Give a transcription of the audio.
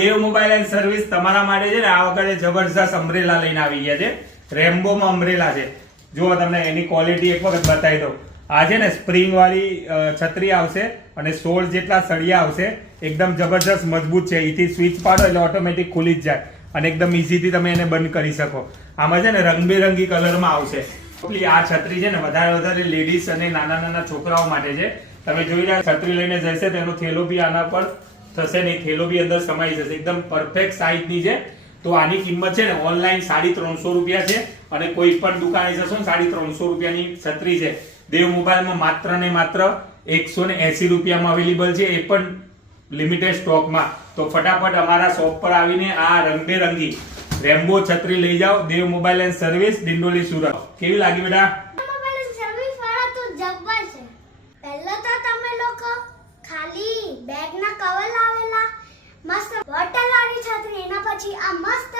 Dev mobile and service તમારા માટે છે ને આ વખતે જબરજસ્ત અમ્બ્રેલા લઈને આવી ગયા છે. રેમ્બોમાં અમ્બ્રેલા છે. જો તમને એની ક્વોલિટી એક વખત બતાવી દઉં. આ છે ને સ્પ્રિંગ વાળી છત્રી આવશે અને 16 જેટલા સળિયા આવશે. એકદમ જબરજસ્ત મજબૂત છે. અહીંથી સ્વિચ પાડો એટલે ઓટોમેટિક ખુલી જ જાય અને એકદમ ઇઝીથી તમે એને બંધ કરી શકો. આમાં છે ને રંગબેરંગી કલરમાં આવશે. આ છત્રી છે ને વધારે લેડીઝ અને નાના છોકરાઓ માટે છે. તમે જોઈ રહ્યા છત્રી લઈને જશે તેનો થેલો બી આના પર થશે નહીં, થેલો બી અંદર સમાઈ જશે. એકદમ પરફેક્ટ સાઈઝની છે. તો આની કિંમત છે ને ઓનલાઈન 350 રૂપિયા છે અને કોઈ પણ દુકાને જશો ને 350 રૂપિયાની છત્રી છે. દેવ મોબાઈલમાં માત્ર ને માત્ર 180 રૂપિયામાં અવેલેબલ છે, એ પણ લિમિટેડ સ્ટોકમાં. તો ફટાફટ અમારા શોપ પર આવીને આ રંગબેરંગી રેમ્બો છત્રી લઈ જાઓ. Dev mobile and service, Dindoli, Surat. કેવી લાગી બેટા? મોબાઈલ એન્ડ સર્વિસ વાળા તો જબ્બર છે. પહેલા તો તમે લોકો ખાલી બેગના કવર લાવેલા, મસ્ત બોટલ વાળી છત્રી, એના પછી આ મસ્ત